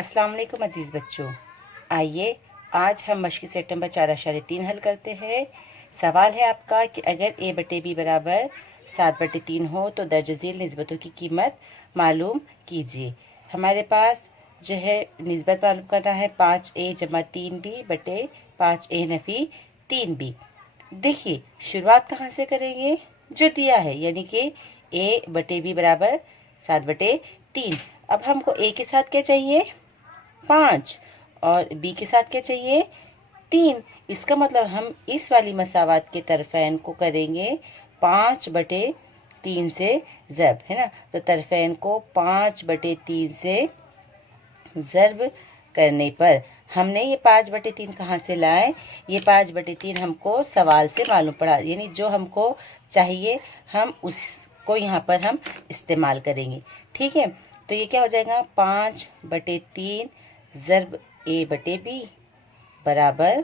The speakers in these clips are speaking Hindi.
अस्सलाम वालेकुम अजीज़ बच्चों। आइए आज हम मश्क सेट नंबर 4.3 हल करते हैं। सवाल है आपका कि अगर a बटे बी बराबर 7/3 हो तो दर्ज झेल निस्बतों की कीमत मालूम कीजिए। हमारे पास जो है निस्बत मालूम करना है 5a जमा 3b बटे 5a नफ़ी 3b। देखिए शुरुआत कहाँ से करेंगे, जो दिया है यानी कि a बटे बी बराबर 7/3। अब हमको a के साथ क्या चाहिए, 5, और b के साथ क्या चाहिए, 3। इसका मतलब हम इस वाली मसावात के तरफैन को करेंगे 5/3 से ज़र्ब, है ना। तो तरफैन को 5/3 से ज़र्ब करने पर हमने ये 5/3 कहाँ से लाए, ये 5/3 हमको सवाल से मालूम पड़ा, यानी जो हमको चाहिए हम उसको यहाँ पर हम इस्तेमाल करेंगे। ठीक है, तो ये क्या हो जाएगा, 5/3 ज़र्ब a बटे बी बराबर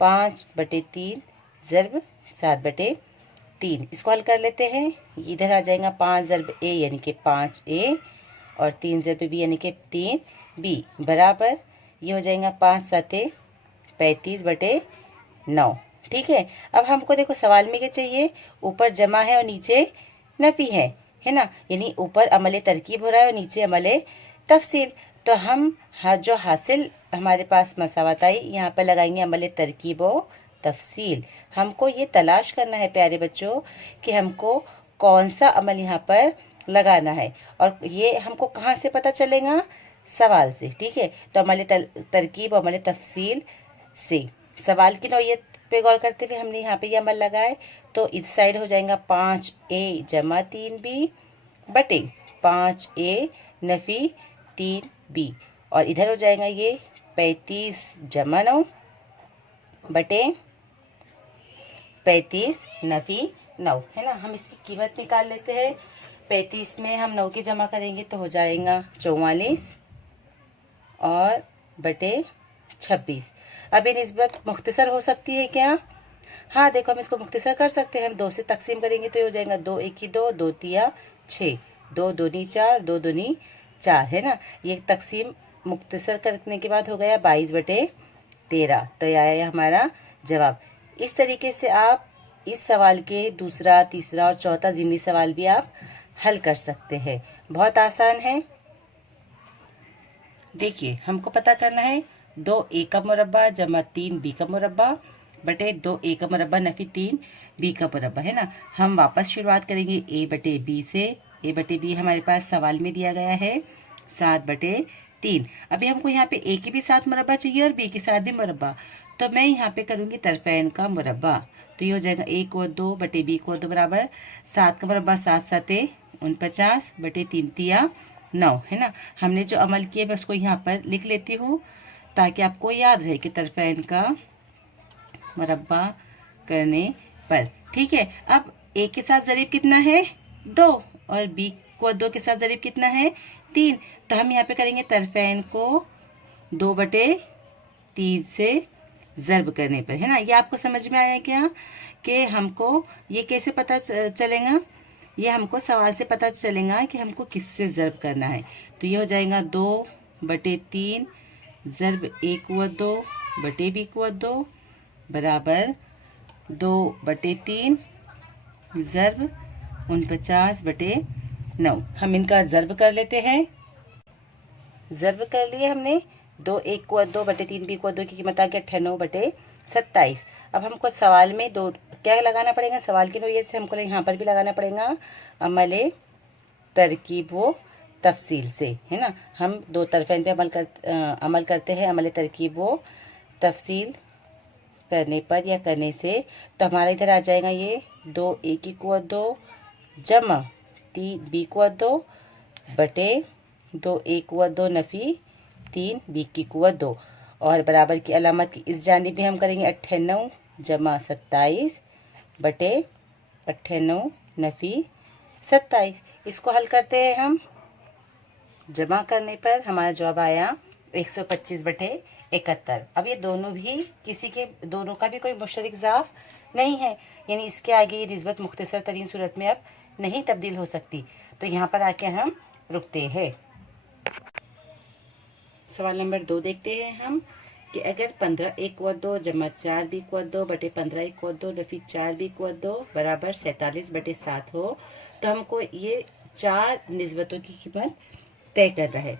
5/3 ज़र्ब 7/3। इसको हल कर लेते हैं। इधर आ जाएगा 5 ज़र्ब a यानी कि 5a और 3 ज़र्ब b यानी कि 3b बराबर ये हो जाएगा 5 7 35/9। ठीक है, अब हमको देखो सवाल में क्या चाहिए, ऊपर जमा है और नीचे नफी है ना, यानी ऊपर अमले तरकीब हो रहा है और नीचे अमले तफसील। तो हम जो हासिल हमारे पास मसावत आई यहाँ पर लगाएंगे अमले तरकीब और तफसील। हमको ये तलाश करना है प्यारे बच्चों कि हमको कौन सा अमल यहाँ पर लगाना है, और ये हमको कहाँ से पता चलेगा, सवाल से। ठीक है, तो अमले तरकीब और अमले तफसील से सवाल की नौयत पे गौर करते हुए हमने यहाँ पे ये अमल लगाए। तो इस साइड हो जाएगा 5a जमा 3b बटे 5a नफ़ी 3b, और इधर हो जाएगा ये 35 जमा 9 बटे 35 नफ़ी 9, है ना। हम इसकी कीमत निकाल लेते हैं। 35 में हम 9 की जमा करेंगे तो हो जाएगा 44 और बटे 26। अब ये निस्बत मुख्तसर हो सकती है क्या, हाँ देखो हम इसको मुख्तसर कर सकते हैं। हम 2 से तकसीम करेंगे तो ये हो जाएगा 2 1 2 2 3 6 2 2 4 2 2 4, है ना। ये तकसीम मुख्तसर करने के बाद हो गया 22/13। तो यह आया हमारा जवाब। इस तरीके से आप इस सवाल के दूसरा, तीसरा और चौथा ज़िमनी सवाल भी आप हल कर सकते हैं। बहुत आसान है। देखिए हमको पता करना है 2a का मुरब्बा जमा 3b का मुरब्बा बटे 2a का मुरब्बा नफ़ी 3b का मुरब्बा, है ना। हम वापस शुरुआत करेंगे a बटे b से। a बटे b हमारे पास सवाल में दिया गया है 7/3। अभी हमको यहाँ पे a के भी साथ मुरब्बा चाहिए और b के साथ भी मुरब्बा, तो मैं यहाँ पे करूँगी तरफैन का मुरब्बा। तो ये हो जाएगा a को 2 बटे b को 2 बराबर 7 का मुरब्बा 7 7 49 बटे 3 3 9, है ना। हमने जो अमल किए मैं उसको यहाँ पर लिख लेती हूँ ताकि आपको याद रहे कि तरफैन का मुरब्बा करने पर। ठीक है, अब a के साथ ज़रीब कितना है 2 और b को 2 के साथ ज़रीब कितना है 3। तो हम यहाँ पे करेंगे तरफैन को 2/3 से ज़र्ब करने पर, है ना। ये आपको समझ में आया क्या कि हमको ये कैसे पता चलेगा, ये हमको सवाल से पता चलेगा कि हमको किससे ज़र्ब करना है। तो ये हो जाएगा 2/3 ज़र्ब a को 2 बटे b को 2 बराबर 2/3 ज़र्ब 49/9। हम इनका ज़र्ब कर लेते हैं। ज़र्ब कर लिए हमने। 2 1 को 2 बटे 3 b को 2 की कीमत आ गया 98/27। अब हमको सवाल में दो क्या लगाना पड़ेगा, सवाल की नौयत से हमको यहाँ पर भी लगाना पड़ेगा अमले तरकीब व तफसील से, है ना। हम दो तरफेन पे अमल करते हैं अमले तरकीब व तफसील करने पर या करने से। तो हमारा इधर आ जाएगा ये 2 a की कुव्वत 2 जमा 3 b कुव्वत 2 बटे 2 a कुव्वत 2 नफ़ी 3 b की कुव्वत 2, और बराबर की अलामत की इस जानिब भी हम करेंगे 98 जमा 27 बटे 98 नफ़ी 27। इसको हल करते हैं हम। जमा करने पर हमारा जवाब आया 125/71। अब ये दोनों भी किसी के दोनों का भी कोई मुश्तरक ज़ाफ नहीं है, यानी इसके आगे ये निस्बत मुख्तसर तरीन सूरत में अब नहीं तब्दील हो सकती। तो यहाँ पर आके हम रुकते हैं। सवाल नंबर 2 देखते हैं हम कि अगर 15 इक्वल 2 जमा 4 बी इक्वल 2 बटे 15 इक्वल 2 नफी 4 बी इक्वल 2 बराबर 47 बटे 7 हो, तो हमको ये 4 निस्बतों की कीमत तय करना है।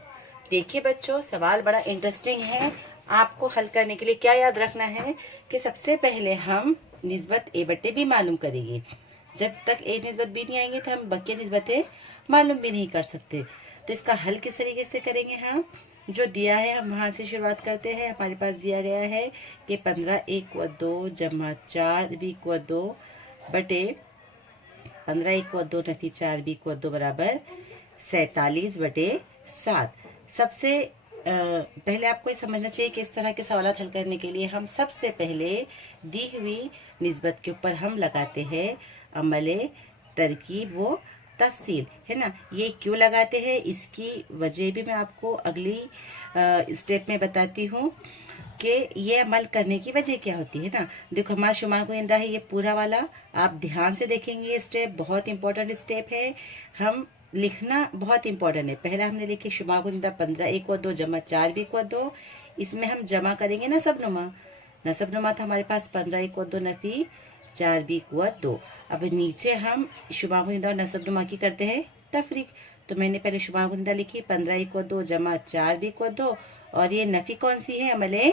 देखिए बच्चों, सवाल बड़ा इंटरेस्टिंग है। आपको हल करने के लिए क्या याद रखना है कि सबसे पहले हम निस्बत ए बटे बी मालूम करेंगे। जब तक ए निस्बत बी नहीं आएंगे तो हम बाकी निस्बतें मालूम भी नहीं कर सकते। तो इसका हल किस तरीके से करेंगे हम, जो दिया है हम वहां से शुरुआत करते हैं। हमारे पास दिया गया है कि 15 इक्वल 2 जमा 4 बी इक्वल 2 बटे 15 इक्वल 2 नफी 4 बी इक्वल 2 बराबर 47 बटे 7। सबसे पहले आपको ये समझना चाहिए कि इस तरह के सवाल हल करने के लिए हम सबसे पहले दी हुई निस्बत के ऊपर हम लगाते हैं अमले तरकीब व तफसील, है ना। ये क्यों लगाते हैं इसकी वजह भी मैं आपको अगली स्टेप में बताती हूँ कि ये अमल करने की वजह क्या होती है ना। देखो, हमारा शुमार गोइंदा है ये पूरा वाला, आप ध्यान से देखेंगे। ये स्टेप बहुत इंपॉर्टेंट स्टेप है, हम लिखना बहुत इंपॉर्टेंट है। पहला हमने लिखे शुमार गोइंदा 15 इक्वल 2 जमा 4 बी इक्वल 2, इसमें हम जमा करेंगे नसबनुमा। नसबनुमा था हमारे पास 15 इक्वल 2 नफी 4 बी इक्वल 2। अब नीचे हम शुमार गोइंदा और नसबनुमा की करते हैं तफरीक। तो मैंने पहले शुमार गोइंदा लिखी 15 इक्वल 2 जमा 4 बी इक्वल 2, और ये नफी कौन सी है, अमले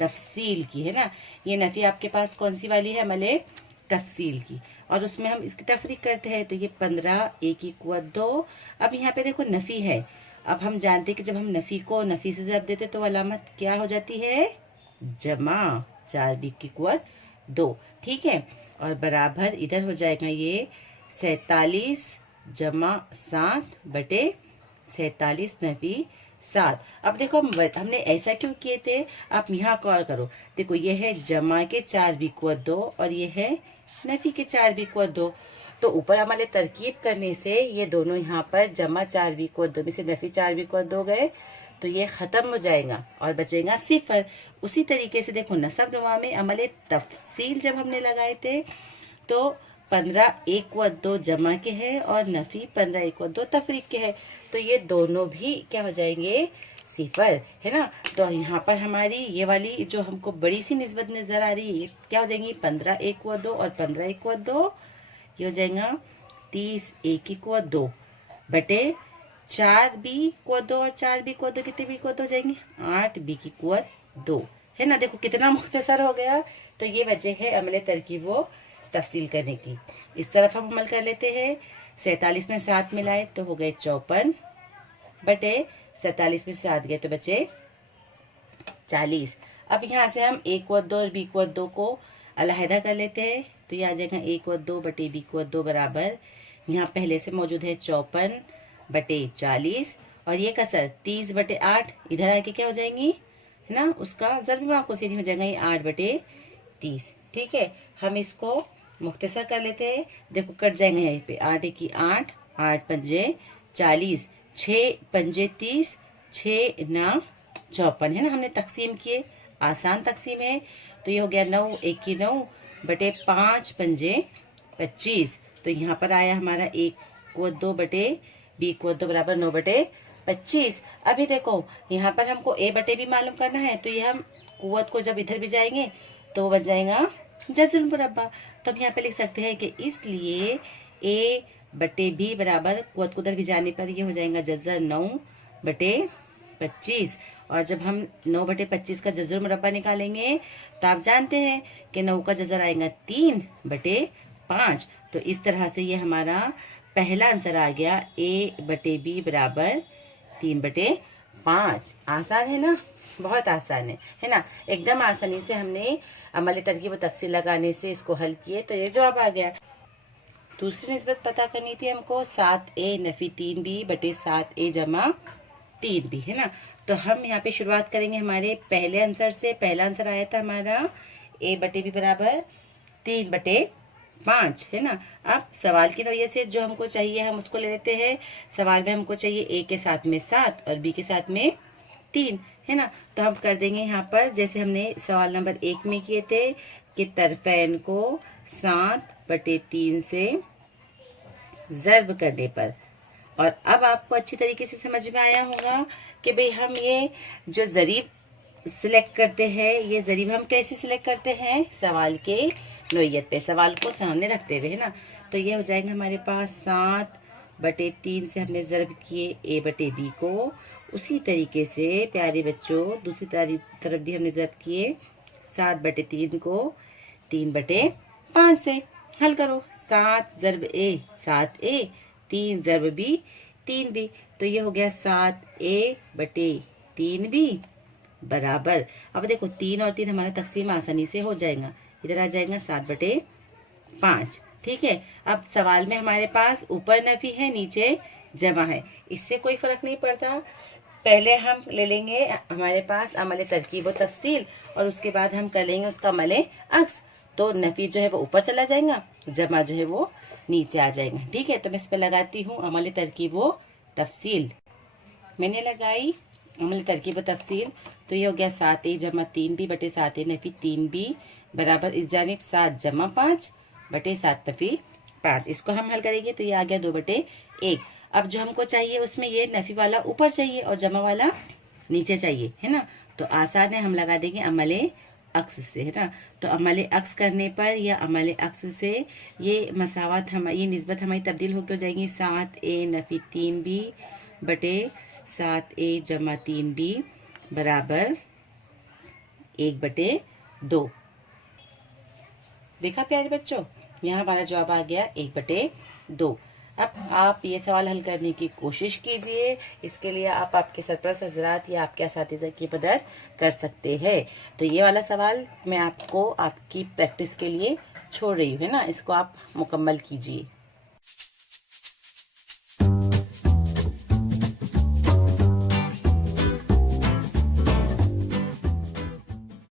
तफसील की, है ना। ये नफी आपके पास कौन सी वाली है, अमले तफसील की, और उसमें हम इसकी तफरीक करते हैं। तो ये 15 1 इक्वल 2। अब यहाँ पे देखो नफी है। अब हम जानते हैं कि जब हम नफी को नफी से जब देते तो अलामत क्या हो जाती है, जमा 4 बी इक्वल 2, ठीक है। और बराबर इधर हो जाएगा ये 47 जमा 7 बटे 47 नफी 7। अब देखो हमने ऐसा क्यों किए थे, आप यहाँ कॉल करो। देखो ये है जमा के 4 बी इक्वल 2 और ये है नफी के 4 बी इक्वल 2। तो ऊपर हमारे तरकीब करने से ये दोनों यहाँ पर जमा 4 बी इक्वल 2 में से नफी 4 बी इक्वल 2 गए, तो ये खत्म हो जाएगा और बचेगा 0। उसी तरीके से देखो नसब नुमा में अमले तफसील जब हमने लगाए थे तो 15 इक्वल 2 जमा के है और नफी 15 इक्वल 2 तफरीक के है, तो ये दोनों भी क्या हो जाएंगे, 0, है ना। तो यहाँ पर हमारी ये वाली जो हमको बड़ी सी निस्बत नजर आ रही है क्या हो जाएंगी, 15 इक्वल 2 और 15 इक्वल 2, ये हो जाएगा 30 1 इक्वल 2 बटे 4 बी इक्वल 2 और 4 बी इक्वल 2 कितने बी इक्वल 2 हो जाएंगे, 8 बी इक्वल 2, है ना। देखो कितना मुख्तसर हो गया। तो ये वजह है अमले तरकीब वो तफसील करने की। इस तरफ हम अमल कर लेते हैं। 47 में 7 मिलाए तो हो गए 54 बटे 47 में 7 गए तो बचे 40। अब यहाँ से हम a इक्वल 2 और b इक्वल 2 को अलहदा कर लेते हैं। तो ये आ जाएगा a इक्वल 2 बटे b इक्वल 2 बराबर, यहाँ पहले से मौजूद है 54 बटे 40 और ये कसर 30 बटे 8 इधर आके क्या हो जाएंगी, है ना, उसका ज़र्ब में आपको सीधी हो जाएगा ये 8 बटे 30, ठीक है। हम इसको मुख्तसर कर लेते हैं। देखो कट जाएंगे यहाँ पे 8 1 8 8 पंजे 40 6 पंजे 30 6 9 54, है ना। हमने तकसीम किए, आसान तकसीम है। तो ये हो गया 9 1 की 9 बटे 5 पंजे 25। तो यहाँ पर आया हमारा 1 को 2 बटे b को 2 बराबर 9 बटे 25। अभी देखो यहाँ पर हमको a बटे b मालूम करना है, तो ये हम कुव्वत को जब इधर भी जाएंगे तो बच जाएगा जज़ुल मुरब्बा। तो हम यहाँ पे लिख सकते हैं कि इसलिए a बटे b बराबर कुव्वत को उधर भी जाने पर ये हो जाएगा जज़र 9 बटे 25। और जब हम 9 बटे 25 का जज़र मुरब्बा निकालेंगे तो आप जानते हैं कि 9 का जज़र आएगा 3 बटे 5। तो इस तरह से ये हमारा पहला आंसर आ गया a बटे b बराबर 3 बटे 5। आसान है ना, बहुत आसान है ना। एकदम आसानी से हमने अमली तरकीब व तफसील लगाने से इसको हल किए, तो ये जवाब आ गया। दूसरी निस्बत पता करनी थी हमको 7a नफी 3b बटे 7a जमा 3b, है ना। तो हम यहाँ पे शुरुआत करेंगे हमारे पहले आंसर से। पहला आंसर आया था हमारा a बटे b बराबर 3 बटे 5, है ना। अब सवाल की नौयत से जो हमको चाहिए हम उसको ले लेते हैं। सवाल में हमको चाहिए a के साथ में 7 और b के साथ में 3, है ना। तो हम कर देंगे यहाँ पर जैसे हमने सवाल नंबर 1 में किए थे कि तरफैन को 7 बटे 3 से ज़र्ब करने पर और अब आपको अच्छी तरीके से समझ में आया होगा कि भाई हम ये जो ज़रीब सिलेक्ट करते हैं, ये ज़रीब हम कैसे सिलेक्ट करते हैं, सवाल के नोयत पे, सवाल को सामने रखते हुए, है ना। तो ये हो जाएगा हमारे पास 7/3 से हमने ज़रब किए A/B को। उसी तरीके से प्यारे बच्चों दूसरी तरफ भी हमने ज़रब किए 7/3 को 3/5 से। हल करो, 7 ज़रब A 7A, 3 ज़रब B 3B। तो ये हो गया 7A/3B बराबर। अब देखो 3 और 3 हमारा तकसीम आसानी से हो जाएगा, इधर आ जाएगा 7/5। ठीक है। अब सवाल में हमारे पास ऊपर नफी है, नीचे जमा है, इससे कोई फर्क नहीं पड़ता। पहले हम ले लेंगे हमारे पास अमल तरकीब व तफसील, और उसके बाद हम कर लेंगे उसका अमल अक्स। तो नफी जो है वो ऊपर चला जाएगा, जमा जो है वो नीचे आ जाएगा। ठीक है। तो मैं इस पर लगाती हूँ अमल तरकीब व तफसील। मैंने लगाई अमल तरकीब व तफसील। तो ये हो गया 7A जमा 3B बटे 7A नफी 3B बराबर इस जानिब 7 जमा 5 बटे 7 नफी 5। इसको हम हल करेंगे तो ये आ गया 2/1। अब जो हमको चाहिए उसमें ये नफी वाला ऊपर चाहिए और जमा वाला नीचे चाहिए, है ना। तो आसान है, हम लगा देंगे अमले अक्स से, है ना। तो अमले अक्स करने पर या अमले अक्स से ये मसावत ये निस्बत हमारी तब्दील होकर हो जाएगी 7A नफी 3B बटे 7A जमा 3B बराबर 1/2। देखा प्यारे बच्चों, यहाँ हमारा जवाब आ गया 1/2। अब आप ये सवाल हल करने की कोशिश कीजिए। इसके लिए आप आपके सरपरस्त हज़रात या आपके असातिज़ा की मदद कर सकते हैं। तो ये वाला सवाल मैं आपको आपकी प्रैक्टिस के लिए छोड़ रही हूँ, है ना। इसको आप मुकम्मल कीजिए।